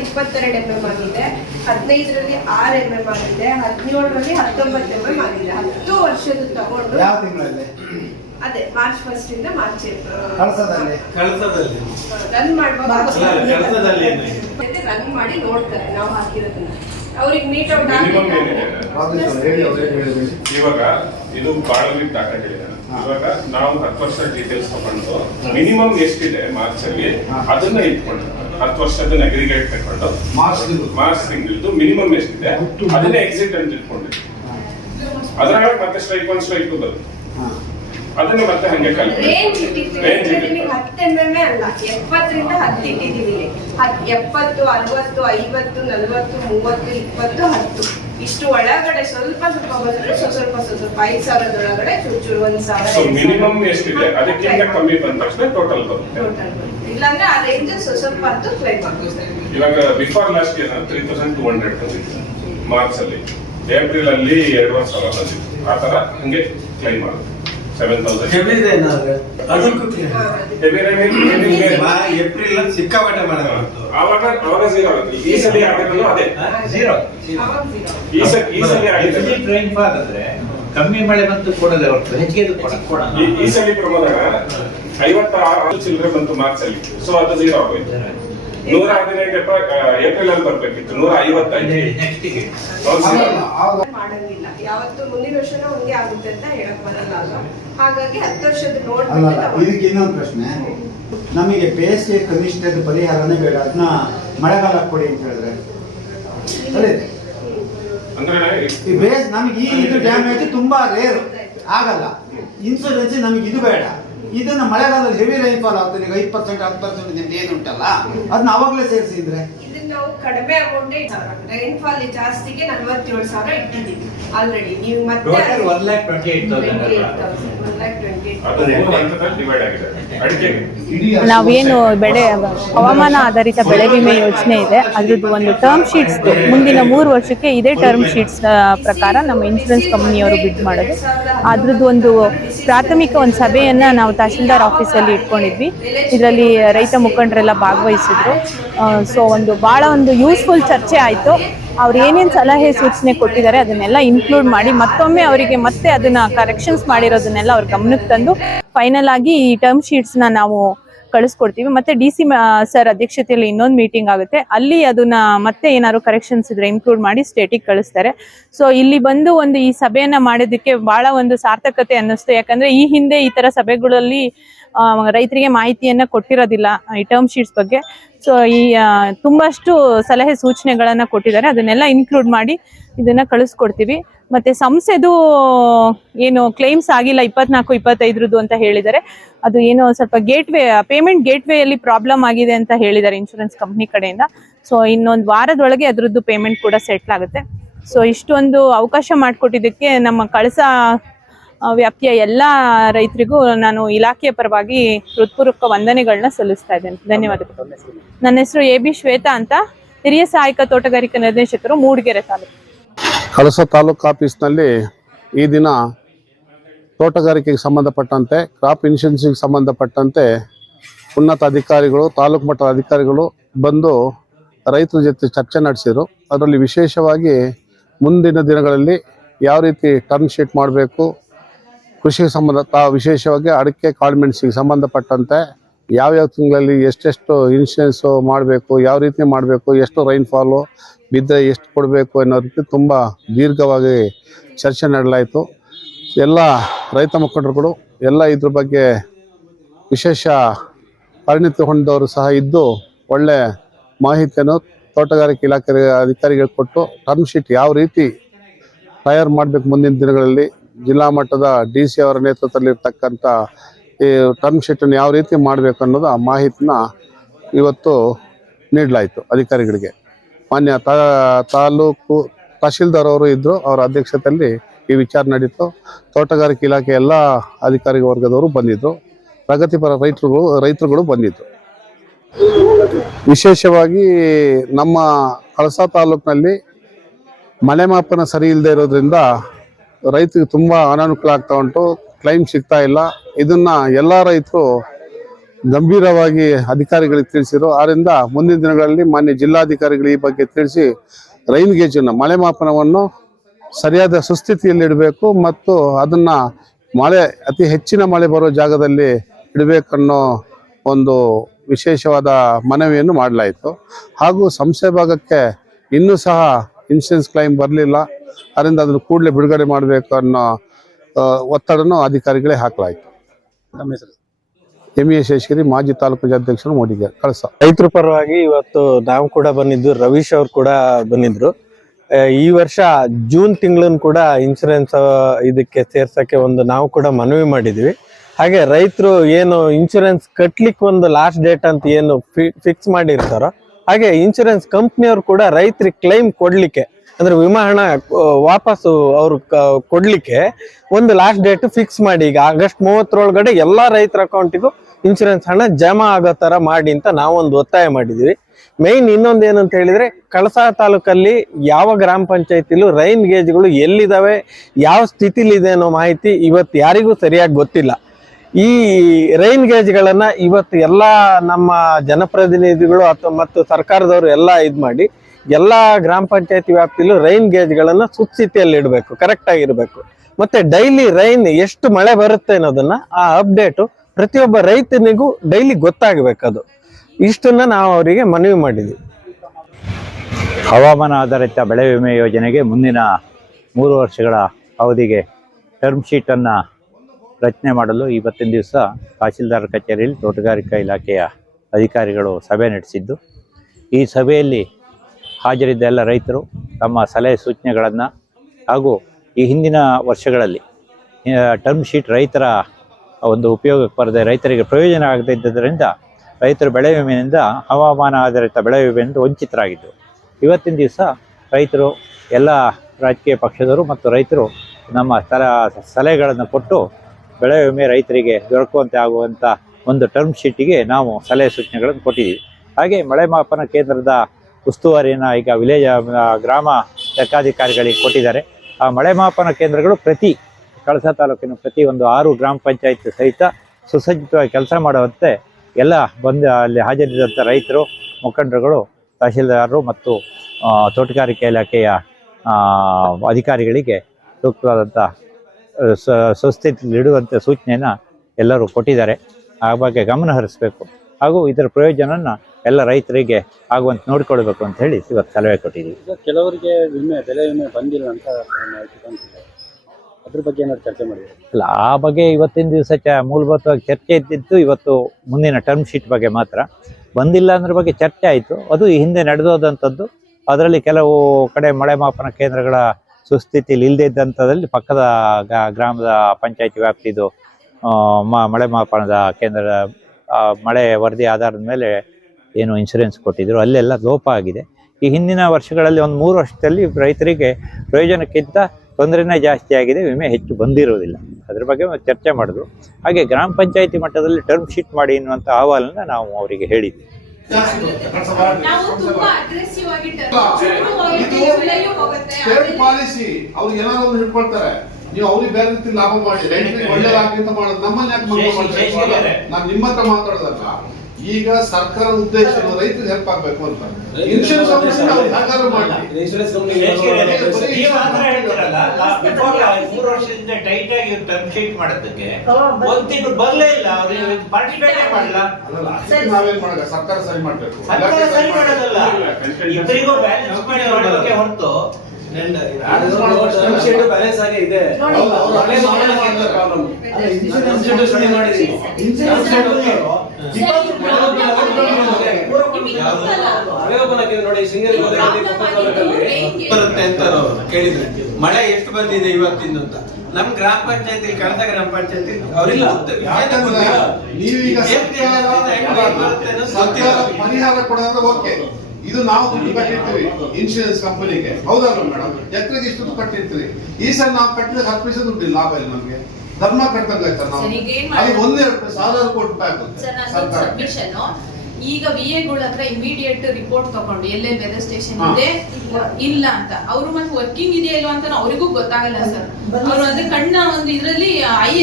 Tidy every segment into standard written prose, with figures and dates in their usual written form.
22 mm ಆಗಿದೆ, 15ರಲ್ಲಿ 6 mm ಆಗಿದೆ, 17ರಲ್ಲಿ 19 mm ಆಗಿದೆ. 10 ವರ್ಷದ ತಗೊಂಡು ಯಾವ ತಿಂಗಳಲ್ಲಿ? ಅದೇ ಮಾರ್ಚ್ 1 ಇಂದ ಮಾರ್ಚ್ ಕಳಸದಲ್ಲಿ ರನ್ ಮಾಡುವಾಗ ರನ್ ಮಾಡಿ ನೋಡ್ತಾರೆ ನಾವು ಹಾಕಿರೋದನ್ನ. ಅವ್ರಿಗೆ ಮೀಟ್ ಔಟ್ ಇವಾಗ ಇದು ಬಾಳಲ್ಲಿ ದಾಖಲೆ ಹೇಳಿದಾನೆ. ಇವಾಗ ನಾವು 10 ವರ್ಷ ಡೀಟೇಲ್ಸ್ ತಗೊಂಡು ಮಿನಿಮಮ್ ಎಷ್ಟಿದೆ ಮಾರ್ಚ್ ಅಲ್ಲಿ ಅದನ್ನ ಇಟ್ಕೊಂಡು 10 ವರ್ಷದ ಅಗ್ರಿಗೇಟ್ ತಗೊಂಡು ಮಾರ್ಚ್ ತಿಂಗಳದ್ದು ಮಿನಿಮಮ್ ಎಷ್ಟಿದೆ ಅದನ್ನ ಎಕ್ಸಿಟ್ ಅಂತ ಇಟ್ಕೊಂಡಿದ್ವಿ. ಅದ್ರಾಗ ಮತ್ತೆ ಸ್ಟ್ರೈಕ್ 1 ಸ್ಟ್ರೈಕ್ 2 ಬರುತ್ತೆ. ಅದನ್ನ ಮತ್ತೆ ಹಂಗೆ ರೇಂಜ್ ಇಟ್ಟಿದ್ದೀವಿ. 10 mm ಅಲ್ಲ, 70ರಿಂದ 10 ಇಟ್ಟಿದ್ದೀವಿ. 70, 60, 50, 40, 30, 20, 10 ಇಷ್ಟು ಒಳಗಡೆ ಸ್ವಲ್ಪ ಬಂದ್ರೆ ಸ್ವಲ್ಪ 5,000 ಒಳಗಡೆ ಚೂರು 1,000. ಮಿನಿಮಮ್ ಎಷ್ಟಿದೆ ಅದಕ್ಕಿಂತ ಕಮ್ಮಿ ಬಂದ ತಕ್ಷಣ ಟೋಟಲ್ ಬರುತ್ತೆ. ಇಲ್ಲಾಂದ್ರೆ ಆ ರೇಂಜ್ ಸ್ವಲ್ಪ ಅಂತೂ ಕ್ಲೈಮ್ ಆಗುತ್ತೆ. ಇವಾಗ ಬಿಫೋರ್ ಲಾಸ್ಟ್ ಇಯರ್ 3,200 ಬಂದಿತ್ತು ಮಾರ್ಚ್ ಅಲ್ಲಿ, ಏಪ್ರಿಲ್ ಅಲ್ಲಿ 2,500 ಬಂದಿತ್ತು. ಆ ತರ ಹಂಗೆ ಕ್ಲೈಮ್ ಆಗುತ್ತೆ. 7,000 ಏಪ್ರಿಲ್ ಸಿಕ್ಕಾಪಟ್ಟೆ ಮಾಡಿದ್ರು. ಅವಾಗ ಝೀರೋ ಆಗುತ್ತೆ. ಈ ಸಲ ಆಗಿರೋದು ಅದೇ ಝೀರೋ. ಈ ಸಲ ಆಗಿರೋದು ಟ್ರೈನ್ ಫಾಲ್ ಆದ್ರೆ ಕಮ್ಮಿ ಮಳೆ ಬಂತು ಕೊಡೋದೇ ಹೊರತು ಹೆಚ್ಚಿಗೆ ಕೊಡೋದು. ಈ ಸಲ ಪ್ರಮಾಣ 56 ಚಿಲ್ಲರೆ ಬಂತು ಮಾರ್ಚ್ ಅಲ್ಲಿ. ಸೊ ಅದು ಝೀರೋ ಆಗೋಯ್ತು. 115 ಏಪ್ರಿಲ್ ಅಲ್ಲಿ ಬರ್ಬೇಕಿತ್ತು, 155 ಮಾಡಂಗಿಲ್ಲ. ಯಾವತ್ತು ಮುಂದಿನ ವರ್ಷನೂ ಹಂಗೆ ಆಗುತ್ತೆ ಅಂತ ಹೇಳಕ್ ಬರಲ್ಲ ಅಲ್ಲ. ಹಾಗಾಗಿ 10 ವರ್ಷದ ಇದಕ್ಕೆ ಇನ್ನೊಂದು ಪ್ರಶ್ನೆ, ನಮಗೆ ಬೇಸಿಗೆ ಕನಿಷ್ಠದ ಪರಿಹಾರನೇ ಬೇಡ, ಅದನ್ನ ಮಳೆಗಾಲ ಕೊಡಿ ಅಂತ ಹೇಳಿದ್ರೆ ನಮಗೆ ಇದು ಡ್ಯಾಮೇಜ್ ತುಂಬಾ ರೇರು ಆಗಲ್ಲ. ಇನ್ಸೂರೆನ್ಸ್ ನಮಗೆ ಇದು ಬೇಡ, ಇದನ್ನ ಮಳೆಗಾಲದಲ್ಲಿ ಹೆವಿ ರೈನ್ಫಾಲ್ ಆಗುತ್ತೆ. ಈಗ 5%, 10% ಏನು ಉಂಟಲ್ಲ ಅದನ್ನ ಅವಾಗಲೇ ಸೇರಿಸಿದ್ರೆ ಇದನ್ನ ನಾವು ಕಡಿಮೆ ಅಮೌಂಟ್ ರೈನ್ಫಾಲ್ ಜಾಸ್ತಿಗೆ 47,000 ಇಟ್ಟಿದ್ದೀವಿ ಆಲ್ರೆಡಿ. ನೀವು ಮತ್ತೆ 1,28,000 ನಾವೇನು ಬೆಳೆ ಹವಾಮಾನ ಆಧಾರಿತ ಬೆಳೆ ವಿಮೆ ಯೋಜನೆ ಇದೆ, ಅದ್ರದ್ದು ಒಂದು ಟರ್ಮ್ ಶೀಟ್ಸ್ ಮುಂದಿನ 3 ವರ್ಷಕ್ಕೆ ಇದೇ ಟರ್ಮ್ ಶೀಟ್ಸ್ ಪ್ರಕಾರ ನಮ್ಮ ಇನ್ಶೂರೆನ್ಸ್ ಕಂಪನಿಯವರು ಬಿಡ್ ಮಾಡೋದು. ಅದ್ರದ್ದು ಒಂದು ಪ್ರಾಥಮಿಕ ಒಂದು ಸಭೆಯನ್ನ ನಾವು ತಹಶೀಲ್ದಾರ್ ಆಫೀಸಲ್ಲಿ ಇಟ್ಕೊಂಡಿದ್ವಿ. ಇದರಲ್ಲಿ ರೈತ ಮುಖಂಡರೆಲ್ಲ ಭಾಗವಹಿಸಿದ್ರು. ಸೊ ಭಾಳ ಒಂದು ಯೂಸ್ಫುಲ್ ಚರ್ಚೆ ಆಯಿತು. ಅವ್ರು ಏನೇನು ಸಲಹೆ ಸೂಚನೆ ಕೊಟ್ಟಿದ್ದಾರೆ ಅದನ್ನೆಲ್ಲ ಇನ್ಕ್ಲೂಡ್ ಮಾಡಿ ಮತ್ತೊಮ್ಮೆ ಅವರಿಗೆ ಮತ್ತೆ ಅದನ್ನ ಕರೆಕ್ಷನ್ಸ್ ಮಾಡಿರೋದನ್ನೆಲ್ಲ ಅವ್ರ ಗಮನಕ್ಕೆ ತಂದು ಫೈನಲ್ ಆಗಿ ಈ ಟರ್ಮ್ ಶೀಟ್ಸ್ನ ನಾವು ಕಳಿಸ್ಕೊಡ್ತೀವಿ. ಮತ್ತೆ DC ಸರ್ ಅಧ್ಯಕ್ಷತೆಯಲ್ಲಿ ಇನ್ನೊಂದು ಮೀಟಿಂಗ್ ಆಗುತ್ತೆ, ಅಲ್ಲಿ ಅದನ್ನ ಮತ್ತೆ ಏನಾದ್ರು ಕರೆಕ್ಷನ್ಸ್ ಇದ್ರೆ ಇನ್ಕ್ಲೂಡ್ ಮಾಡಿ ಸ್ಟೇಟಿಗೆ ಕಳಿಸ್ತಾರೆ. ಸೊ ಇಲ್ಲಿ ಬಂದು ಈ ಸಭೆಯನ್ನ ಮಾಡೋದಕ್ಕೆ ಬಹಳ ಒಂದು ಸಾರ್ಥಕತೆ ಅನ್ನಿಸ್ತು. ಯಾಕಂದ್ರೆ ಈ ಹಿಂದೆ ಈ ತರ ಸಭೆಗಳಲ್ಲಿ ರೈತರಿಗೆ ಮಾಹಿತಿಯನ್ನ ಕೊಟ್ಟಿರೋದಿಲ್ಲ ಈ ಟರ್ಮ್ ಶೀಟ್ಸ್ ಬಗ್ಗೆ. ಸೊ ತುಂಬಷ್ಟು ಸಲಹೆ ಸೂಚನೆಗಳನ್ನ ಕೊಟ್ಟಿದ್ದಾರೆ, ಅದನ್ನೆಲ್ಲ ಇನ್ಕ್ಲೂಡ್ ಮಾಡಿ ಇದನ್ನ ಕಳಿಸ್ಕೊಡ್ತೀವಿ. ಮತ್ತೆ ಸಂಸ್ಥೆದು ಏನು ಕ್ಲೈಮ್ಸ್ ಆಗಿಲ್ಲ 24-25 ಅಂತ ಹೇಳಿದ್ದಾರೆ. ಅದು ಏನೋ ಸ್ವಲ್ಪ ಪೇಮೆಂಟ್ ಗೇಟ್ವೇಯಲ್ಲಿ ಪ್ರಾಬ್ಲಮ್ ಆಗಿದೆ ಅಂತ ಹೇಳಿದ್ದಾರೆ ಇನ್ಶೂರೆನ್ಸ್ ಕಂಪ್ನಿ ಕಡೆಯಿಂದ. ಸೊ ಇನ್ನೊಂದು ವಾರದೊಳಗೆ ಅದ್ರದ್ದು ಪೇಮೆಂಟ್ ಕೂಡ ಸೆಟ್ಲ್ ಆಗುತ್ತೆ. ಸೊ ಇಷ್ಟೊಂದು ಅವಕಾಶ ಮಾಡಿಕೊಟ್ಟಿದ್ದಕ್ಕೆ ನಮ್ಮ ಕಳಸ ವ್ಯಾಪ್ತಿಯ ಎಲ್ಲ ರೈತರಿಗೂ ನಾನು ಇಲಾಖೆಯ ಪರವಾಗಿ ಹೃತ್ಪೂರ್ವಕ ವಂದನೆಗಳನ್ನ ಸಲ್ಲಿಸ್ತಾ ಇದ್ದೇನೆ. ಧನ್ಯವಾದಗಳು. ನನ್ನ ಹೆಸರು AB ಶ್ವೇತಾ ಅಂತ, ಹಿರಿಯ ಸಹಾಯಕ ತೋಟಗಾರಿಕಾ ನಿರ್ದೇಶಕರು, ಮೂಡಿಗೆರೆ ತಾಲೂಕು. ಕಳಸ ತಾಲೂಕು ಆಫೀಸ್ನಲ್ಲಿ ಈ ದಿನ ತೋಟಗಾರಿಕೆಗೆ ಸಂಬಂಧಪಟ್ಟಂತೆ, ಕ್ರಾಪ್ ಇನ್ಶೂರೆನ್ಸ್ಗೆ ಸಂಬಂಧಪಟ್ಟಂತೆ ಉನ್ನತ ಅಧಿಕಾರಿಗಳು, ತಾಲೂಕು ಮಟ್ಟದ ಅಧಿಕಾರಿಗಳು ಬಂದು ರೈತರ ಜೊತೆ ಚರ್ಚೆ ನಡೆಸಿದರು. ಅದರಲ್ಲಿ ವಿಶೇಷವಾಗಿ ಮುಂದಿನ ದಿನಗಳಲ್ಲಿ ಯಾವ ರೀತಿ ಟರ್ಮ್ ಶೀಟ್ ಮಾಡಬೇಕು, ಕೃಷಿಗೆ ವಿಶೇಷವಾಗಿ ಅಡಿಕೆ ಕಾಳುಮೆಣಸಿಗೆ ಸಂಬಂಧಪಟ್ಟಂತೆ ಯಾವ್ಯಾವ ತಿಂಗಳಲ್ಲಿ ಎಷ್ಟೆಷ್ಟು ಇನ್ಶೂರೆನ್ಸು ಮಾಡಬೇಕು, ಯಾವ ರೀತಿ ಮಾಡಬೇಕು, ಎಷ್ಟು ರೈನ್ಫಾಲು ಬಿದ್ದರೆ ಎಷ್ಟು ಕೊಡಬೇಕು ಅನ್ನೋ ರೀತಿ ತುಂಬ ದೀರ್ಘವಾಗಿ ಚರ್ಚೆ ನಡೆಸಲಾಯಿತು. ಎಲ್ಲ ರೈತ ಮುಖಂಡರುಗಳು ಎಲ್ಲ ಇದ್ರ ಬಗ್ಗೆ ವಿಶೇಷ ಪರಿಣಿತಿ ಹೊಂದಿದವರು ಸಹ ಇದ್ದು ಒಳ್ಳೆ ಮಾಹಿತಿಯನ್ನು ತೋಟಗಾರಿಕೆ ಇಲಾಖೆ ಅಧಿಕಾರಿಗಳು ಕೊಟ್ಟು ಟರ್ಮ್ ಶೀಟ್ ಯಾವ ರೀತಿ ತಯಾರು ಮಾಡಬೇಕು, ಮುಂದಿನ ದಿನಗಳಲ್ಲಿ ಜಿಲ್ಲಾ ಮಟ್ಟದ DC ಅವರ ನೇತೃತ್ವದಲ್ಲಿರ್ತಕ್ಕಂಥ ಈ ಟರ್ಮ್ ಶೀಟನ್ನು ಯಾವ ರೀತಿ ಮಾಡಬೇಕು ಅನ್ನೋದು ಆ ಮಾಹಿತಿನ ಇವತ್ತು ನೀಡಲಾಯಿತು ಅಧಿಕಾರಿಗಳಿಗೆ. ಮಾನ್ಯ ತಾಲೂಕು ತಹಶೀಲ್ದಾರ್ ಅವರು ಇದ್ದರು, ಅವರ ಅಧ್ಯಕ್ಷತೆಯಲ್ಲಿ ಈ ವಿಚಾರ ನಡೀತು. ತೋಟಗಾರಿಕೆ ಇಲಾಖೆ ಎಲ್ಲ ಅಧಿಕಾರಿ ವರ್ಗದವರು ಬಂದಿದ್ದರು, ಪ್ರಗತಿಪರ ರೈತರುಗಳು ಬಂದಿದ್ದರು. ವಿಶೇಷವಾಗಿ ನಮ್ಮ ಕಳಸ ತಾಲೂಕಿನಲ್ಲಿ ಮಳೆ ಮಾಪನ ಸರಿ ಇಲ್ಲದೆ ಇರೋದ್ರಿಂದ ರೈತರಿಗೆ ತುಂಬ ಅನಾನುಕೂಲ ಆಗ್ತಾ ಉಂಟು, ಕ್ಲೈಮ್ ಸಿಗ್ತಾ ಇಲ್ಲ. ಇದನ್ನು ಎಲ್ಲ ರೈತರು ಗಂಭೀರವಾಗಿ ಅಧಿಕಾರಿಗಳಿಗೆ ತಿಳಿಸಿರೋ. ಆದ್ದರಿಂದ ಮುಂದಿನ ದಿನಗಳಲ್ಲಿ ಮಾನ್ಯ ಜಿಲ್ಲಾಧಿಕಾರಿಗಳು ಈ ಬಗ್ಗೆ ತಿಳಿಸಿ ರೈನ್ ಗೇಜನ್ನು ಮಳೆ ಮಾಪನವನ್ನು ಸರಿಯಾದ ಸುಸ್ಥಿತಿಯಲ್ಲಿ ಇಡಬೇಕು ಮತ್ತು ಅದನ್ನು ಮಳೆ ಅತಿ ಹೆಚ್ಚಿನ ಮಳೆ ಬರೋ ಜಾಗದಲ್ಲಿ ಇಡಬೇಕನ್ನೋ ಒಂದು ವಿಶೇಷವಾದ ಮನವಿಯನ್ನು ಮಾಡಲಾಯಿತು. ಹಾಗೂ ಸಂಸ್ಥೆ ಭಾಗಕ್ಕೆ ಇನ್ನೂ ಸಹ ಇನ್ಶೂರೆನ್ಸ್ ಕ್ಲೈಮ್ ಬರಲಿಲ್ಲ, ಅದರಿಂದ ಅದನ್ನು ಕೂಡಲೇ ಬಿಡುಗಡೆ ಮಾಡಬೇಕು ಅನ್ನೋ ಒತ್ತಡನೂ ಅಧಿಕಾರಿಗಳೇ ಹಾಕಲಾಯಿತು. ಎಂ.ಎ. ಶೇಷಗಿರಿ, ಮಾಜಿ ತಾಲೂಕು ಅಧ್ಯಕ್ಷರು, ಮೂಡಿಗೆ ಕಳಸ. ರೈತರ ಪರವಾಗಿ ಇವತ್ತು ನಾವು ಕೂಡ ಬಂದಿದ್ದು, ರವೀಶ್ ಅವ್ರು ಕೂಡ ಬಂದಿದ್ರು. ಈ ವರ್ಷ ಜೂನ್ ತಿಂಗಳನ್ನ ಕೂಡ ಇನ್ಶೂರೆನ್ಸ್ ಇದಕ್ಕೆ ಸೇರ್ಸಕ್ಕೆ ನಾವು ಕೂಡ ಮನವಿ ಮಾಡಿದ್ವಿ. ಹಾಗೆ ರೈತರು ಏನು ಇನ್ಶೂರೆನ್ಸ್ ಕಟ್ಲಿಕ್ಕೆ ಒಂದು ಲಾಸ್ಟ್ ಡೇಟ್ ಅಂತ ಏನು ಫಿಕ್ಸ್ ಮಾಡಿರ್ತಾರೋ, ಹಾಗೆ ಇನ್ಶೂರೆನ್ಸ್ ಕಂಪ್ನಿಯವ್ರು ಕೂಡ ರೈತರಿಗೆ ಕ್ಲೈಮ್ ಕೊಡ್ಲಿಕ್ಕೆ ಅಂದ್ರೆ ವಿಮಾ ಹಣ ವಾಪಸ್ಸು ಅವ್ರು ಕೊಡ್ಲಿಕ್ಕೆ ಒಂದು ಲಾಸ್ಟ್ ಡೇಟ್ ಫಿಕ್ಸ್ ಮಾಡಿ, ಈಗ ಆಗಸ್ಟ್ 30 ಎಲ್ಲಾ ರೈತರ ಅಕೌಂಟಿಗೂ ಇನ್ಶೂರೆನ್ಸ್ ಹಣ ಜಮಾ ಆಗೋ ತರ ಮಾಡಿ ಅಂತ ನಾವೊಂದು ಒತ್ತಾಯ ಮಾಡಿದ್ವಿ. ಮೈನ್ ಇನ್ನೊಂದು ಏನಂತ ಹೇಳಿದ್ರೆ, ಕಳಸ ತಾಲೂಕಲ್ಲಿ ಯಾವ ಗ್ರಾಮ ಪಂಚಾಯತಿಲೂ ರೈನ್ ಗೇಜ್ಗಳು ಎಲ್ಲಿದಾವೆ, ಯಾವ ಸ್ಥಿತಿಲಿದೆ ಅನ್ನೋ ಮಾಹಿತಿ ಇವತ್ತು ಯಾರಿಗೂ ಸರಿಯಾಗಿ ಗೊತ್ತಿಲ್ಲ. ಈ ರೈನ್ ಗೇಜ್ಗಳನ್ನ ಇವತ್ತು ಎಲ್ಲ ನಮ್ಮ ಜನಪ್ರತಿನಿಧಿಗಳು ಮತ್ತು ಸರ್ಕಾರದವರು ಎಲ್ಲ ಮಾಡಿ ಎಲ್ಲ ಗ್ರಾಮ ಪಂಚಾಯತಿ ವ್ಯಾಪ್ತಿಲೂ ರೈನ್ ಗೇಜ್ಗಳನ್ನ ಸುಸ್ಥಿತಿಯಲ್ಲಿ ಇಡಬೇಕು, ಕರೆಕ್ಟ್ ಆಗಿರ್ಬೇಕು. ಮತ್ತೆ ಡೈಲಿ ರೈನ್ ಎಷ್ಟು ಮಳೆ ಬರುತ್ತೆ ಅನ್ನೋದನ್ನ ಆ ಅಪ್ಡೇಟು ಪ್ರತಿಯೊಬ್ಬ ರೈತನಿಗೂ ಡೈಲಿ ಗೊತ್ತಾಗಬೇಕದು. ಇಷ್ಟನ್ನ ನಾವು ಅವರಿಗೆ ಮನವಿ ಮಾಡಿದ್ವಿ. ಹವಾಮಾನ ಆಧಾರಿತ ಬೆಳೆ ವಿಮೆ ಯೋಜನೆಗೆ ಮುಂದಿನ 3 ವರ್ಷಗಳ ಅವಧಿಗೆ ಟರ್ಮ್ ಶೀಟನ್ನು ರಚನೆ ಮಾಡಲು ಇವತ್ತಿನ ದಿವಸ ತಹಸೀಲ್ದಾರ್ ಕಚೇರಿಯಲ್ಲಿ ತೋಟಗಾರಿಕಾ ಇಲಾಖೆಯ ಅಧಿಕಾರಿಗಳು ಸಭೆ ನಡೆಸಿದ್ದು, ಈ ಸಭೆಯಲ್ಲಿ ಹಾಜರಿದ್ದ ಎಲ್ಲ ರೈತರು ತಮ್ಮ ಸಲಹೆ ಸೂಚನೆಗಳನ್ನು ಹಾಗೂ ಈ ಹಿಂದಿನ ವರ್ಷಗಳಲ್ಲಿ ಟರ್ಮ್ ಶೀಟ್ ರೈತರ ಒಂದು ಉಪಯೋಗಕ್ಕೆ ಬರದೆ ರೈತರಿಗೆ ಪ್ರಯೋಜನ ಆಗದೇ ಇದ್ದರಿಂದ ರೈತರು ಬೆಳೆ ವಿಮೆಯಿಂದ ಹವಾಮಾನ ಆಧಾರಿತ ಬೆಳೆ ವಿಮೆಯಿಂದ ವಂಚಿತರಾಗಿದ್ದರು. ಇವತ್ತಿನ ದಿವಸ ರೈತರು ಎಲ್ಲ ರಾಜಕೀಯ ಪಕ್ಷದವರು ಮತ್ತು ರೈತರು ನಮ್ಮ ಸಲಹೆಗಳನ್ನು ಕೊಟ್ಟು ಬೆಳೆ ವಿಮೆ ರೈತರಿಗೆ ದೊರಕುವಂತೆ ಆಗುವಂಥ ಒಂದು ಟರ್ಮ್ ಶೀಟಿಗೆ ನಾವು ಸಲಹೆ ಸೂಚನೆಗಳನ್ನು ಕೊಟ್ಟಿದ್ದೀವಿ. ಹಾಗೆ ಮಳೆ ಮಾಪನ ಕೇಂದ್ರದ ಉಸ್ತುವಾರಿಯನ್ನು ಈಗ ವಿಲೇಜ್ ಗ್ರಾಮ ಲೆಕ್ಕಾಧಿಕಾರಿಗಳಿಗೆ ಕೊಟ್ಟಿದ್ದಾರೆ. ಆ ಮಳೆ ಮಾಪನ ಕೇಂದ್ರಗಳು ಕಳಸ ತಾಲೂಕಿನ ಪ್ರತಿ ಒಂದು 6 ಗ್ರಾಮ ಪಂಚಾಯತ್ ಸಹಿತ ಸುಸಜ್ಜಿತವಾಗಿ ಕೆಲಸ ಮಾಡುವಂತೆ ಎಲ್ಲ ಅಲ್ಲಿ ಹಾಜರಿದ್ದಂಥ ರೈತರು, ಮುಖಂಡರುಗಳು, ತಹಶೀಲ್ದಾರರು ಮತ್ತು ತೋಟಗಾರಿಕೆ ಇಲಾಖೆಯ ಅಧಿಕಾರಿಗಳಿಗೆ ಸೂಕ್ತವಾದಂಥ ಸುಸ್ಥಿತಿಯಲ್ಲಿಡುವಂಥ ಸೂಚನೆಯನ್ನು ಎಲ್ಲರೂ ಕೊಟ್ಟಿದ್ದಾರೆ. ಆ ಬಗ್ಗೆ ಗಮನ ಹರಿಸಬೇಕು ಹಾಗೂ ಇದರ ಪ್ರಯೋಜನವನ್ನು ಎಲ್ಲ ರೈತರಿಗೆ ಆಗುವಂತೆ ನೋಡಿಕೊಳ್ಬೇಕು ಅಂತ ಹೇಳಿ ಇವತ್ತು ಸಲಹೆ ಕೊಟ್ಟಿದ್ದೀವಿ. ಕೆಲವರಿಗೆ ಬೆಳೆ ವಿಮೆ ಬಂದಿಲ್ಲ ಅಂತ ಅದ್ರ ಬಗ್ಗೆ ಏನಾದ್ರು ಚರ್ಚೆ ಮಾಡಿದ್ರು? ಅಲ್ಲ, ಆ ಬಗ್ಗೆ ಇವತ್ತಿನ ದಿವಸ ಮೂಲಭೂತವಾಗಿ ಚರ್ಚೆ ಇದ್ದಿದ್ದು ಇವತ್ತು ಮುಂದಿನ ಟರ್ಮ್ ಶೀಟ್ ಬಗ್ಗೆ ಮಾತ್ರ. ಬಂದಿಲ್ಲ ಅನ್ನೋದ್ರ ಬಗ್ಗೆ ಚರ್ಚೆ ಆಯಿತು. ಅದು ಈ ಹಿಂದೆ ನಡೆದೋದಂಥದ್ದು. ಅದರಲ್ಲಿ ಕೆಲವು ಕಡೆ ಮಳೆ ಮಾಪನ ಕೇಂದ್ರಗಳ ಸುಸ್ಥಿತಿಲಿ ಇಲ್ಲದೇ ಇದ್ದಂಥದ್ರಲ್ಲಿ ಪಕ್ಕದ ಗ್ರಾಮದ ಪಂಚಾಯತಿ ವ್ಯಾಪ್ತಿದು ಮಳೆ ಮಾಪನದ ಕೇಂದ್ರ ಮಳೆ ವರದಿ ಆಧಾರದ ಮೇಲೆ ಏನು ಇನ್ಶೂರೆನ್ಸ್ ಕೊಟ್ಟಿದ್ರು ಅಲ್ಲೆಲ್ಲ ಲೋಪ ಆಗಿದೆ. ಈ ಹಿಂದಿನ ವರ್ಷಗಳಲ್ಲಿ ಒಂದು 3 ವರ್ಷದಲ್ಲಿ ರೈತರಿಗೆ ಪ್ರಯೋಜನಕ್ಕಿಂತ ತೊಂದರೆನೇ ಜಾಸ್ತಿ ಆಗಿದೆ, ವಿಮೆ ಹೆಚ್ಚು ಬಂದಿರೋದಿಲ್ಲ. ಅದ್ರ ಬಗ್ಗೆ ಚರ್ಚೆ ಮಾಡಿದ್ರು. ಹಾಗೆ ಗ್ರಾಮ ಪಂಚಾಯತಿ ಮಟ್ಟದಲ್ಲಿ ಟರ್ಮ್ ಶೀಟ್ ಮಾಡಿ ಎನ್ನುವಂಥ ಅಹವಾಲನ್ನ ನಾವು ಅವರಿಗೆ ಹೇಳಿದ್ವಿ. ನೀವು ಅವ್ರಿಗೆ ಬೇರೆ ರೀತಿ ಲಾಭ ಮಾಡಿ ರೈತರಿಗೆ ಒಳ್ಳೇದಾಗ್ಲಿ ಅಂತ ಮಾಡೋದು ನಮ್ಮಲ್ಲಿ ಯಾಕೆ ನಾನು ನಿಮ್ಮ ಹತ್ರ ಮಾತಾಡೋದಲ್ಲ. ಈಗ ಸರ್ಕಾರದ ಉದ್ದೇಶ ರೈತರಿಗೆ ಹೆಲ್ಪ್ ಆಗ್ಬೇಕು ಅಂತ ಇನ್ಶೂರೆನ್ಸ್ ವರ್ಷದಿಂದ ಟೈಟ್ ಆಗಿ ಟರ್ಮ್ ಶೀಟ್ ಮಾಡೋದಕ್ಕೆ ಒಂದು ತಿಂಗಳು ಬರಲೇ ಇಲ್ಲ. ನಾವೇನ್ ಮಾಡೋದು, ಸರ್ಕಾರ ಸರಿ ಮಾಡ್ಬೇಕು. ಸರಿ ಮಾಡೋದಲ್ಲ, ಇಬ್ಬರಿಗೂ ಬ್ಯಾಲೆನ್ಸ್ ಮಾಡಿ ಮಾಡೋದಕ್ಕೆ ಹೊರತು ಬ್ಯಾಲೆನ್ಸ್ ಆಗೇ ಇದೆ. ನೋಡಿ ಬರುತ್ತೆ ಅಂತ ಕೇಳಿದ್ರೆ ಮಳೆ ಎಷ್ಟು ಬಂದಿದೆ ಇವತ್ತಿಂದ ಅಂತ ನಮ್ ಗ್ರಾಮ ಪಂಚಾಯತಿ ಕಳೆದ ಗ್ರಾಮ ಪಂಚಾಯತಿ ಅವರಿಲ್ಲ. ನೀವೀಗ ಪರಿಹಾರ ಕೊಡೋದು ಓಕೆ, ಇದು ನಾವು ದುಡ್ಡು ಕಟ್ಟಿರ್ತೀವಿ ಇನ್ಶೂರೆನ್ಸ್ ಕಂಪನಿಗೆ, ಹೌದಲ್ವ ಮೇಡಮ್? ಎಕರೆಗೆ ಇಷ್ಟು ದುಡ್ಡು ಕಟ್ಟಿರ್ತೀವಿ. ಈ ಸಲ ನಾವು ಕಟ್ಟಿದ 10 ಪೈಸೆ ದುಡ್ಡು ಲಾಭ ಇಲ್ಲ ನಮ್ಗೆ. ಧರ್ಮ ಕಟ್ಟಂಗ ಆಯ್ತಾ ನಾವು? ಅಲ್ಲಿ 1-2 ಸಾವಿರ ಕೋಟಿ ರೂಪಾಯಿ ಆಗುತ್ತೆ ಸರ್ಕಾರ. ಈಗ VA-ಗಳ ಹತ್ರ ಇಮಿಡಿಯೇಟ್ ರಿಪೋರ್ಟ್ ತಗೊಂಡು ಎಲ್ಲೇ ವೆದರ್ ಸ್ಟೇಷನ್ ಇದೆ ಇಲ್ಲ ಅಂತ ಅವರು ಮತ್ತೆ ವರ್ಕಿಂಗ್ ಇದೆಯಾ ಇಲ್ವಾ ಅಂತ ಅವರಿಗೂ ಗೊತ್ತಾಗಲ್ಲ ಸರ್. ಅವರು ಅಂದ್ರೆ ಕಣ್ಣ ಒಂದು ಇದ್ರಲ್ಲಿ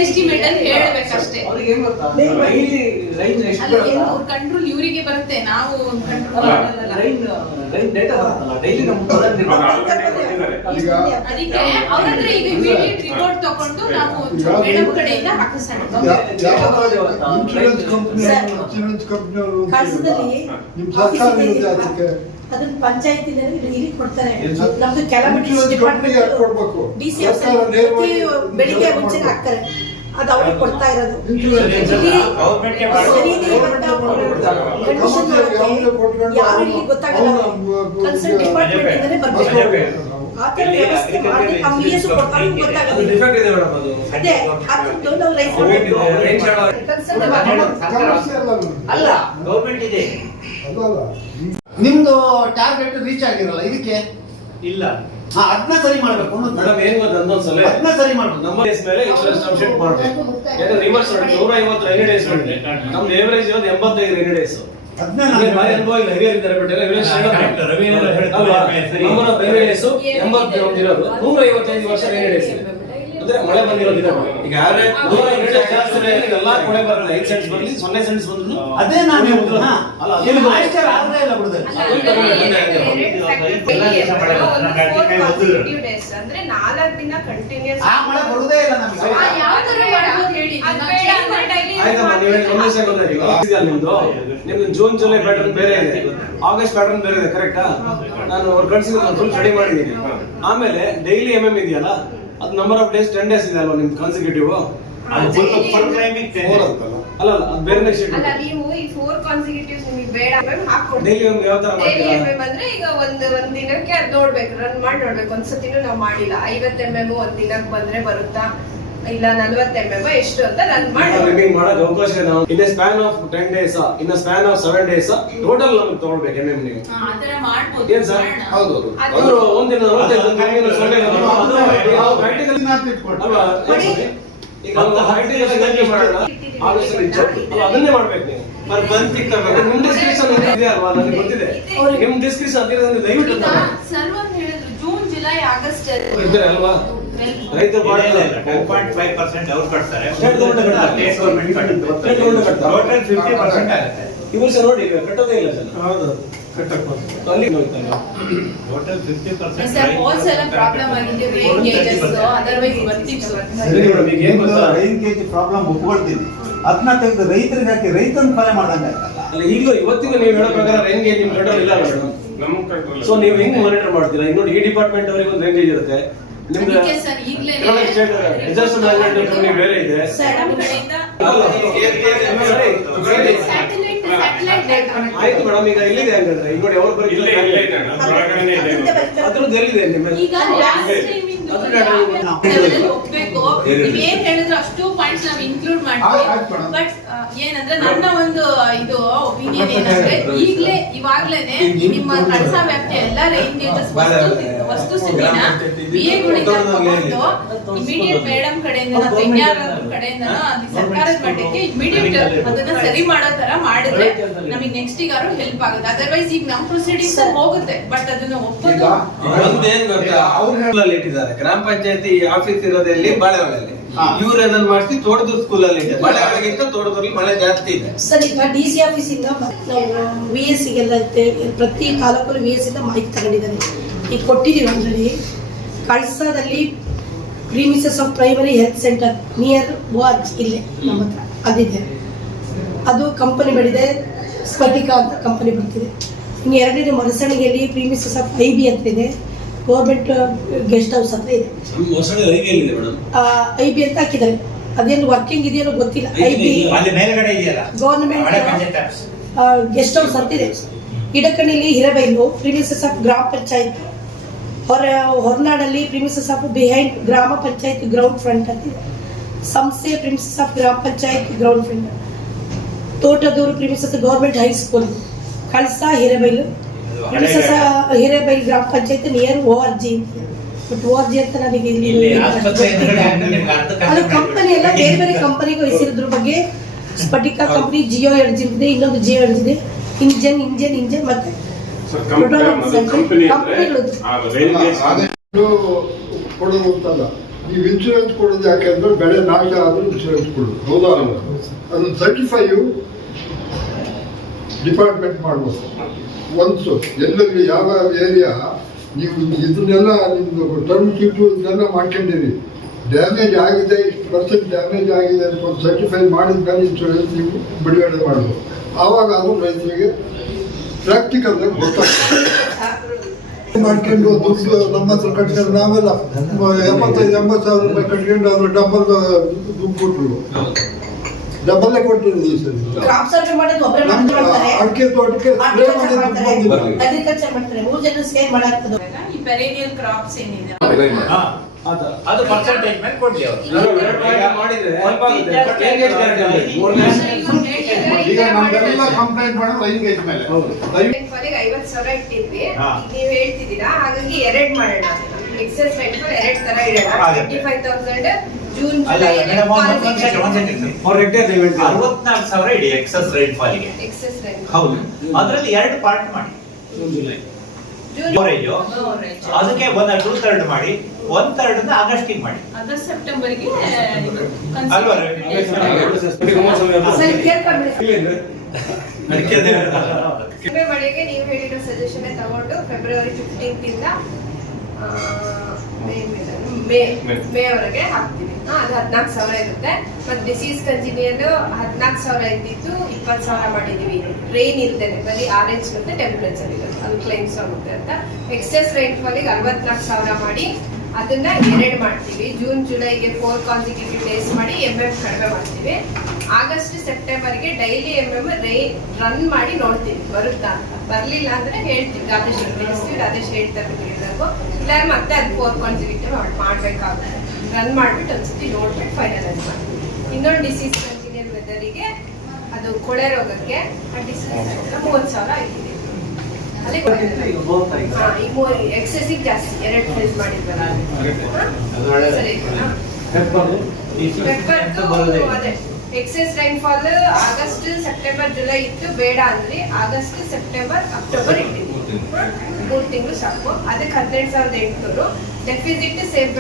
ಎಸ್ಟಿಮೇಟ್ ಅಲ್ಲಿ ಹೇಳ್ಬೇಕಷ್ಟೇ. ಅವ್ರ ಕಂಟ್ರೋಲ್ ಇವರಿಗೆ ಬರುತ್ತೆ, ನಾವು ಕಂಟ್ರೋಲ್ ಮಾಡಲ್ಲ. ಅದಕ್ಕೆ ಅವ್ರ ಹತ್ರ ಈಗ ಇಮಿಡಿಯೇಟ್ ರಿಪೋರ್ಟ್ ತಗೊಂಡು ನಾವು ಮೇಡಮ್ ಕಡೆಯಿಂದ ಹಾಕಿಸೋಣ. ಇನ್ಶೂರೆನ್ಸ್ ಕಂಪ್ನಿಯವರು ಅದನ್ನ ಪಂಚಾಯತಿ ಇಲ್ಲಿ ಕೊಡ್ತಾರೆ. ನಮ್ದು ಕೆಲವೊಂದು ಡಿಪಾರ್ಟ್ಮೆಂಟ್ DC ಬೆಳಿಗ್ಗೆ ಮುಂಚೆ ಹಾಕ್ತಾರೆ, ಅದು ಅವ್ರಿಗೆ ಕೊಡ್ತಾ ಇರೋದು. ಯಾರಿಗೆ ಗೊತ್ತಾಗಲ್ಲ, ಕನ್ಸರ್ನ್ ಡಿಪಾರ್ಟ್ಮೆಂಟ್ ಇಂದಾನೆ ಬರ್ಬೇಕು. ಆ ತರ ವ್ಯವಸ್ಥೆ ಮಾಡಿ VS ಕೊಡ್ತಾರೆ, ಗೊತ್ತಾಗಲ್ಲ. ಅದೇ ಅದನ್ನು ನಾವು ರೈಸ್ ಅಲ್ಲ ಗೌರ್ಮೆಂಟ್ ಇದೆ. ನಿಮ್ದು ಟಾರ್ಗೆಟ್ ರೀಚ್ ಆಗಿರಲ್ಲ, ಇದಕ್ಕೆ ಇಲ್ಲ ಅದನ್ನ ಸರಿ ಮಾಡ್ಬೇಕು. ಮೇಡಮ್ ಏನ್ ಗೊತ್ತಾ, ಒಂದೊಂದ್ಸಲ ಅದನ್ನ ಸರಿ ಮಾಡ್ಬೇಕು. ನಮ್ಮ ಡೇಸ್ ಮೇಲೆ ಇನ್ಶೂರೆನ್ಸ್ ಟರ್ಮ್ ಶೀಟ್ ಮಾಡ್ಬೇಕು. ಯಾಕಂದ್ರೆ ರಿವರ್ಸ್ 150 ರೈನಿ ಡೇಸ್ ಮಾಡಿದೆ. ನಮ್ದು ಎವರೇಜ್ ಇರೋದು 85 ರೈನಿ ಡೇಸ್. ಅದನ್ನ ಭಾರಿ ಅನುಭವ ಇಲ್ಲ, ಹಿರಿಯರ್ ಇದ್ದಾರೆ ಬಟ್ ರೈನಿ ಡೇಸ್ 80 ಇರೋದು 155 ವರ್ಷ ರೈನಿ ಡೇಸ್ ಇದೆ. ಅಂದ್ರೆ ಮಳೆ ಬಂದಿರೋದಿಲ್ಲ. ಈಗ ಆವರೇಜ್ 150 ಜಾಸ್ತಿ ಎಲ್ಲಾ ಮಳೆ ಬರಲ್ಲ. 5 ಸೆಂಟ್ಸ್ ಬರ್ಲಿ 0 ಸೆಂಟ್ಸ್ ಬಂದ್ರು ಅದೇ ನಾನು ಹೇಳುದು. ಇಲ್ಲಿ ಮಾಯಿಶ್ಚರ್ ಆಗದೇ ಇಲ್ಲ ಬಿಡುದು. ಅಂದ್ರೆ 4 ದಿನ ಕಂಟಿನ್ಯೂಸ್ ಆ ಮಳೆ ಬರುದೇ ಇಲ್ಲ ನಮಗೆ. ಯಾವ ತರ ಮಾಡ್ಬೋದು ಹೇಳಿ. ನಿಮ್ದು ಜೂನ್ ಜುಲೈ ಪ್ಯಾಟರ್ನ್ ಬೇರೆ ಇದೆ, ಆಗಸ್ಟ್ ಪ್ಯಾಟರ್ನ್ ಬೇರೆ ಇದೆ. ಕರೆಕ್ಟಾ? ನಾನು ಅವ್ರು ಕಳ್ಸಿದ್ರೆ ಫುಲ್ ಸ್ಟಡಿ ಮಾಡಿದ್ದೀನಿ. ಆಮೇಲೆ ಡೈಲಿ ಇದೆಯಲ್ಲ, ಅದು ನಂಬರ್ ಆಫ್ ಡೇಸ್ 10 ಡೇಸ್ ಇದೆ ಅಲ್ವಾ ನಿಮ್ದು ಕಾನ್ಸಿಕ್ಯೂಟಿವ್? ಅಲ್ಲ ಅದು ಬೇರೆ ಅಲ್ಲ, ನೀವು ಈ 4 ಕಾನ್ಸಿಕ್ಯೂಟಿವ್ಸ್ ನಿಮಗೆ ಬೇಡ ಹಾಕೊಂಡು ಡೈಲಿ ಯಾವ ತರ ಡೈಲಿ ಅಂದ್ರೆ ಈಗ ಒಂದ್ ದಿನಕ್ಕೆ ಅದ್ ನೋಡ್ಬೇಕು, ರನ್ ಮಾಡಿ ನೋಡ್ಬೇಕು. ಒಂದ್ಸತಿನೂ ನಾವು ಮಾಡಿಲ್ಲ. 50 mm ಒಂದ್ ದಿನಕ್ಕೆ ಬಂದ್ರೆ ಬರುತ್ತಾ ಇಲ್ಲ 40 mm ಎಷ್ಟು ಅಂತ ರನ್ ಮಾಡಿ ರಿಪೀಟ್ ಮಾಡೋಕೆ ಅವಕಾಶ ಇದೆ. In span of 10 days, in span of 7 days total ನಮಗೆ ತಗೊಳ್ಬೇಕು MM ನೀವು. ಆ ತರ ಮಾಡ್ಬೋದು. ಏನ್ ಸರ್? ಹೌದು ಅವರು ಒಂದಿನ 45 ಪ್ರಾಕ್ಟಿಕಲ್ ಅಲ್ವಾ? ಈಗ ಒಂದು ಪ್ರಾಕ್ಟಿಕಲ್ ಮಾಡೋಣ, ಆಗಸ್ಟ್ ಅದನ್ನೇ ಮಾಡ್ಬೇಕು ನೀವು. ನಿಮ್ ಡಿಸ್ಕ್ರಿಪ್ಷನ್ ಇದೆ ಅಲ್ವಾ? ನನಗೆ ಗೊತ್ತಿದೆ ನಿಮ್ ಡಿಸ್ಕ್ರಿಪ್ಷನ್ ಅದಿರೋದು, ದಯವಿಟ್ಟು ಸರ್ ಒಂದು ಹೇಳಿದ್ರು ಜೂನ್ ಜುಲೈ ಆಗಸ್ಟ್ ಇದ್ದಾರೆ ಅಲ್ವಾ? ರೈತರು 2.5% ಅವ್ರು ಕಟ್ತಾರೆ, ಸ್ಟೇಟ್ ಗೌರ್ಮೆಂಟ್ ಟೋಟಲ್ 50% ಆಗುತ್ತೆ. ಈ ವರ್ಷ ನೋಡಿ ಕಟ್ಟೋದೇ ಇಲ್ಲ ಸರ್. ಹೌದು, ಅಲ್ಲಿ ನೋಡ್ತಾರೆ ಟೋಟಲ್ 50%. ಸರ್ ಹೋಲ್ಸ್ ಎಲ್ಲ ಪ್ರಾಬ್ಲಮ್ ಆಗಿದೆ, ರೇನ್ ಗೇಜಸ್ ಅದರ್ವೈಸ್ ಬರ್ತಿತ್ತು. ಏನ್ ಗೊತ್ತಾ, ರೈನ್ ಗೇಜ್ ಪ್ರಾಬ್ಲಮ್ ಒಪ್ಕೊಳ್ತೀನಿ. ಅದನ್ನ ತೆಗೆದು ರೈತರಿಗೆ ಹಾಕಿ ರೈತನ ಫಲ ಮಾಡ್ದಂಗೆ ಆಯ್ತಲ್ಲ. ಅಲ್ಲ ಈಗಲೂ ಇವತ್ತಿಗೂ ನೀವು ಹೇಳೋ ಪ್ರಕಾರ ರೈನ್ ಗೇಜ್ ನಿಮ್ ಕಂಟ್ರೋಲ್ ಇಲ್ಲ ಮೇಡಮ್. ನಮ್ಮ ಕಂಟ್ರೋಲ್. ಸೊ ನೀವು ಹೆಂಗ್ ಮಾನಿಟರ್ ಮಾಡ್ತೀರಾ? ಈಗ ನೋಡಿ, ಈ ಡಿಪಾರ್ಟ್ಮೆಂಟ್ ಅವರಿಗೆ ಒಂದು ರೈನ್ ಗೇಜ್ ಇರುತ್ತೆ, ನಿಮ್ದು ಅದಕ್ಕೆ ಸರ್ ಈಗಲೇ ಸ್ಟೇಟ್ ಡಿಸಾಸ್ಟರ್ ಮ್ಯಾನೇಜ್ಮೆಂಟ್ ಕಂಪನಿ ಬೇರೆ ಇದೆ. ಮೇಡಮ್ ಕಡೆಯಿಂದ ಆಯ್ತು ಮೇಡಮ್, ಈಗ ಇಲ್ಲಿದೆ ಹಂಗಂದ್ರೆ ಈಗ ನೋಡಿ ಅವ್ರು ಬರೀ ಇಲ್ಲ ಇಲ್ಲ ಇದೆ ಅಣ್ಣ, ಒಳಗಡೆನೇ ಇದೆ ನೋಡಿ. ಅದ್ರದ್ದು ಎಲ್ಲಿದೆ ನಿಮ್ಮ? ಈಗ ಲಾಸ್ಟ್ ಟೈಮ್ ಒಪ್ಬೇಕು. ನೀವ್ ಏನ್ ಹೇಳಿದ್ರು ಅಷ್ಟು ಪಾಯಿಂಟ್ಸ್ ನಾವು ಇನ್ಕ್ಲೂಡ್ ಮಾಡ್ತೀವಿ. ಬಟ್ ಏನಂದ್ರೆ ನನ್ನ ಒಂದು ಇದು ಒಪಿನಿಯನ್ ಏನಂದ್ರೆ ಇವಾಗ್ಲೇನೆ ನಿಮ್ಮ ಕಳಸಾ ವ್ಯಾಪ್ತಿಯ ಎಲ್ಲ ರೈನ್ ಗೇಜಸ್ ವಸ್ತು ಸ್ಥಿತಿನ VA-ಗಳಿಂದ ತಗೊಂಡು ಇಮಿಡಿಯೇಟ್ ಮೇಡಮ್ ಕಡೆಯಿಂದ ಕಡೆಯಿಂದ ಸರ್ಕಾರದ ಮಟ್ಟಕ್ಕೆ ಇಮಿಡಿಯೇಟ್ ಅದನ್ನ ಸರಿ ಮಾಡೋ ತರ ಮಾಡಿದ್ರೆ ನಮಗೆ ನೆಕ್ಸ್ಟ್ ಈಗಾರು ಹೆಲ್ಪ್ ಆಗುತ್ತೆ. ಅದರ್ವೈಸ್ ಈಗ ನಮ್ ಪ್ರೊಸೀಡಿಂಗ್ಸ್ ಹೋಗುತ್ತೆ, ಬಟ್ ಅದನ್ನ ಒಪ್ಪೋದು ಒಂದೇನ್ ಗೊತ್ತಾ, ಅವ್ರು ಇಟ್ಟಿದ್ದಾರೆ ಗ್ರಾಮ ಪಂಚಾಯತಿ ಆಫೀಸ್ ಇರೋದಲ್ಲಿ ಬಾಳೆಹೊಳೆಯಲ್ಲಿ. ಇವ್ರು ಅದನ್ನ ಮಾಡಿಸಿ ತೋಟದೂರು ಸ್ಕೂಲಲ್ಲಿ ಇದೆ. ಬಾಳೆಹೊಳೆಗಿಂತ ತೋಟದೂರಲ್ಲಿ ಮಳೆ ಜಾಸ್ತಿ ಇದೆ. ಸರ್ ಈಗ DC ಆಫೀಸ್ ಇಂದ ನಾವು VS ಗೆಲ್ಲ ಪ್ರತಿ ತಾಲೂಕಲ್ಲಿ VS ಇಂದ ಮಾಹಿತಿ ತಗೊಂಡಿದ್ದಾರೆ. ಈಗ ಕೊಟ್ಟಿದ್ದೀವಿ ಆಲ್ರೆಡಿ. ಕಳಸಾದಲ್ಲಿ premises of primary health centre near ವಾಚ್ ಇಲ್ಲೇ ನಮ್ಮ ಹತ್ರ ಅದಿದೆ. ಅದು ಕಂಪನಿ ಬೆಳೆದಿದೆ, ಸ್ಫಟಿಕ ಅಂತ ಕಂಪನಿ ಬರ್ತಿದೆ. ಇನ್ನು ಎರಡನೇ ಮರಸಣಿಗೆಯಲ್ಲಿ ಪ್ರೀಮಿಸಸ್ ಆಫ್ IB ಅಂತ ಇದೆ, ಗೌರ್ಮೆಂಟ್ ಗೆಸ್ಟ್ ಹೌಸ್ ಹತ್ರ ಇದೆ. IB ಅಂತ ಹಾಕಿದ್ದಾರೆ, ಅದೇನು ವರ್ಕಿಂಗ್ ಇದೆಯೋ ಗೊತ್ತಿಲ್ಲ. IB ಮೇಲ್ಗಡೆ ಇದೆಯಲ್ಲ ಗೌರ್ಮೆಂಟ್ ಗೆಸ್ಟ್ ಹೌಸ್ ಅಂತ ಇದೆ. ಇಡಕಣಿಲಿ ಹಿರೇಬೈಲು ಪ್ರೀಮಿಸಸ್ ಆಫ್ ಗ್ರಾಮ ಪಂಚಾಯತ್, ಹೊರನಾಡಲ್ಲಿ ಪ್ರೀಮಿಸಸ್ ಆಫ್ ಬಿಹೈಂಡ್ ಗ್ರಾಮ ಪಂಚಾಯತ್ ಗ್ರೌಂಡ್ ಫ್ರಂಟ್ ಅಂತ ಇದೆ. ಸಂಸ್ಥೆ ಪ್ರೀಮಿಸಸ್ ಆಫ್ ಗ್ರಾಮ panchayat ground front. Thotaduru premises government high school. Kalasa Hirebailu premises Hirebailu ಗ್ರಾಮ panchayat near ORG. But ORG ಅಂತ ನನಗೆ ಇಲ್ಲಿ ಅದು ಕಂಪನಿ ಎಲ್ಲ ಬೇರೆ ಬೇರೆ ಕಂಪನಿಗೂ ಹೆಸರಿದ್ರ ಬಗ್ಗೆ. ಸ್ಫಟಿಕ ಕಂಪನಿ ಜಿಯೋ ಎಡ್ಜ್ ಇದೆ, ಇನ್ನೊಂದು ಜಿಯೋ ಎಡ್ಜ್ ಇದೆ. ಇಂಜನ್ ಮತ್ತೆ ಕಂಪನಿಗಳದ್ದು. ಕೊಡೋದು ಅಂತಲ್ಲ, ನೀವು ಇನ್ಶೂರೆನ್ಸ್ ಕೊಡೋದು ಯಾಕೆಂದ್ರೆ ಬೆಳೆ ನಾಶ ಆದ್ರೂ ಇನ್ಶೂರೆನ್ಸ್ ಕೊಡೋದು, ಹೌದಾ? ಅದನ್ನು ಸರ್ಟಿಫೈ ಡಿಪಾರ್ಟ್ಮೆಂಟ್ ಮಾಡ್ಬೋದು. ಒಂದು ಎಲ್ಲೆಲ್ಲಿ ಯಾವ ಏರಿಯಾ ನೀವು ಇದನ್ನೆಲ್ಲ ನಿಮ್ದು ಟರ್ಮ್ ಶೀಟು ಇದನ್ನೆಲ್ಲ ಮಾಡ್ಕೊಂಡಿರಿ, ಡ್ಯಾಮೇಜ್ ಆಗಿದೆ, ಇಷ್ಟು % ಡ್ಯಾಮೇಜ್ ಆಗಿದೆ ಅಂತ ಒಂದು ಸರ್ಟಿಫೈ ಮಾಡಿದ ಮೇಲೆ ಇನ್ಶೂರೆನ್ಸ್ ನೀವು ಬಿಡುಗಡೆ ಮಾಡ್ಬೋದು. ಆವಾಗ ಅದು ರೈತರಿಗೆ ಪ್ರಾಕ್ಟಿಕಲ್ ಗೊತ್ತಾಗ್ತದೆ. ಮಾಡ್ಕೊಂಡು ದುಡ್ಡು ನಮ್ಮ ಹತ್ರ ಕಟ್ಕೊಂಡು ನಾವೆಲ್ಲ 75-80 ಸಾವಿರ ರೂಪಾಯಿ ಕಟ್ಕೊಂಡು ಅವರು ದುಡ್ಡು ಕೊಟ್ಟರು, ಡಬಲ್ಲೇ ಕೊಟ್ಟಿರೋದು ಈ ಸರಿ. ಕ್ರಾಪ್ ಸರ್ವೆ ಮಾಡೋದು ಒಬ್ಬರೇ ಮಾಡ್ತಾರೆ, ಅಡಿಕೆ ತೋಟಕ್ಕೆ ಅಗ್ರಿಕಲ್ಚರ್ ಮಾಡ್ತಾರೆ, 3 ಜನ ಸೇರ್ ಮಾಡಾಗ್ತದೆ. ಈ ಪೆರೇನಿಯಲ್ ಕ್ರಾಪ್ಸ್ ಏನಿದೆ ಅದು ಪರ್ಸೆಂಟೇಜ್ ಮೇಲೆ ಕೊಡ್ಲಿ ಅವರು. ಮಾಡಿದ್ರೆ ಈಗ ನಮ್ಗೆಲ್ಲ ಕಂಪ್ಲೇಂಟ್ ಮಾಡೋದು ಎಂಗೇಜ್ ಮೇಲೆ. 50,000 ಇಟ್ಟಿದ್ವಿ, ನೀವು ಹೇಳ್ತಿದ್ದೀರಾ, ಹಾಗಾಗಿ 2 ಮಾಡೋಣ. ಎಕ್ಸೆಸ್ ರೈಟ್ ಫಾಲ್ 2 ತರ ಇಡೋಣ. 55,000 ಜೂನ್ ಜುಲೈ 64,000 ಇಡಿ ಎಕ್ಸಸ್ ರೈನ್ ಫಾಲ್ಗೆ. ಎಕ್ಸೆಸ್ ರೈಟ್ ಹೌದು, ಅದರಲ್ಲಿ 2 ಪಾರ್ಟ್ ಮಾಡಿ. ಜೂನ್ ಜುಲೈ ಅದಕ್ಕೆ 2/3 ಮಾಡಿ, 1/3 ಆಗಸ್ಟಿಗೆ ಮಾಡಿ. ಆಗಸ್ಟ್ ಸೆಪ್ಟೆಂಬರ್ಗೆ ಅಲ್ವಾ? ಮಳೆಗೆ ನೀವು ಹೇಳಿರೋ ಸಜೆಷನ್ ತಗೊಂಡು ಫೆಬ್ರವರಿ 15th ಇಂದ ಮೇ ವರೆಗೆ ಹಾಕ್ತೀವಿ. ಅದು 14,000 ಇರುತ್ತೆ. ಮತ್ತೆ ಡಿಸೀಸ್ ಕಂಜಿನಿಯಲ್ 14,000 ಇದ್ದಿದ್ದು 20,000 ಮಾಡಿದೀವಿ. ರೈನ್ ಇರ್ತೇನೆ, ಬರೀ ಆರೆಂಜ್ ಮತ್ತೆ ಟೆಂಪರೇಚರ್ ಇರುತ್ತೆ, ಅದು ಕ್ಲೈಮ್ಸ್ ಆಗುತ್ತೆ ಅಂತ. ಎಕ್ಸೆಸ್ ರೈನ್ ಫಾಲಿಗೆ 64,000 ಮಾಡಿ ಅದನ್ನ 2 ಮಾಡ್ತೀವಿ. ಜೂನ್ ಜುಲೈಗೆ 4 ಕಾನ್ಸಿಕ್ಯೂಟಿವ್ ಡೇಸ್ ಮಾಡಿ ಕಡಿಮೆ ಮಾಡ್ತೀವಿ. ಆಗಸ್ಟ್ ಸೆಪ್ಟೆಂಬರ್ಗೆ ಡೈಲಿ ರನ್ ಮಾಡಿ ನೋಡ್ತೀವಿ ಬರುತ್ತಾ ಅಂತ. ಬರ್ಲಿಲ್ಲ ಅಂದ್ರೆ ಹೇಳ್ತೀವಿ, ರಾಜೇಶ್ ಹೇಳ್ತಾರೆ ಎಲ್ಲರಿಗೂ, ಇಲ್ಲ ಮತ್ತೆ ಅದು 4 ಕಾನ್ಸಿಕ್ಯೂಟಿವ್ ಮಾಡ್ಬೇಕಾಗುತ್ತೆ. ರನ್ ಮಾಡ್ಬಿಟ್ಟು ಒಂದ್ಸತಿ ನೋಡ್ಬಿಟ್ಟು ಫೈನಲೈಸ್ ಮಾಡ್ತೀವಿ. ಇನ್ನೊಂದು ಡಿಸೀಸ್ ಕಂಟಿನ್ಯೂಲ್ ವೆದರಿಗೆ, ಅದು ಕೊಳೆ ರೋಗಕ್ಕೆ ಡಿಸೀಸ್ 30,000 ಆಗಿದೆ. ಎಕ್ಸೆಸಿಗೆ ಜಾಸ್ತಿ 2 ಫೇಸ್ ಮಾಡಿದ್ವಲ್ಲ, ಸರಿ. ಅದೇ excess rainfall August September July ಇತ್ತು, ಬೇಡ ಅಂದ್ರೆ ಆಗಸ್ಟ್ ಸೆಪ್ಟೆಂಬರ್ ಅಕ್ಟೋಬರ್ ಇಟ್ಟಿದ್ವಿ. 3 ತಿಂಗಳು ಸಾಕು. ಅದಕ್ಕೆ 12,800. ಡೆಫಿಸಿಟ್ ಸೇಮ್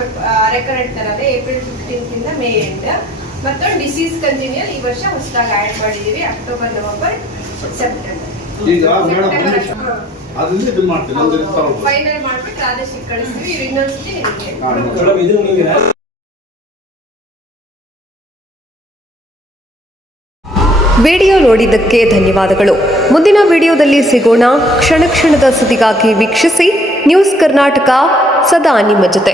ರೆಕರೆಂಟ್ ತರನೇ ಏಪ್ರಿಲ್ 15th ಇಂದ ಮೇ ಎಂಡ್. ಮತ್ತೊಂದು ಡಿಸೀಸ್ ಕಂಟಿನ್ಯೂಲ್ ಈ ವರ್ಷ ಹೊಸದಾಗಿ ಆಡ್ ಮಾಡಿದೀವಿ, ಅಕ್ಟೋಬರ್ ನವೆಂಬರ್ ಸೆಪ್ಟೆಂಬರ್. ಫೈನಲ್ ಮಾಡ್ಬಿಟ್ಟು ರಾಜೇಶ್ ಕಳಿಸ್ತೀವಿ. ಇನ್ನೊಂದ್ಸತಿ ವಿಡಿಯೋ ನೋಡಿದ್ದಕ್ಕೆ ಧನ್ಯವಾದಗಳು. ಮುಂದಿನ ವಿಡಿಯೋದಲ್ಲಿ ಸಿಗೋಣ. ಕ್ಷಣ ಕ್ಷಣದ ಸುದ್ದಿಗಾಗಿ ವೀಕ್ಷಿಸಿ ನ್ಯೂಸ್ ಕರ್ನಾಟಕ, ಸದಾ ನಿಮ್ಮ ಜೊತೆ.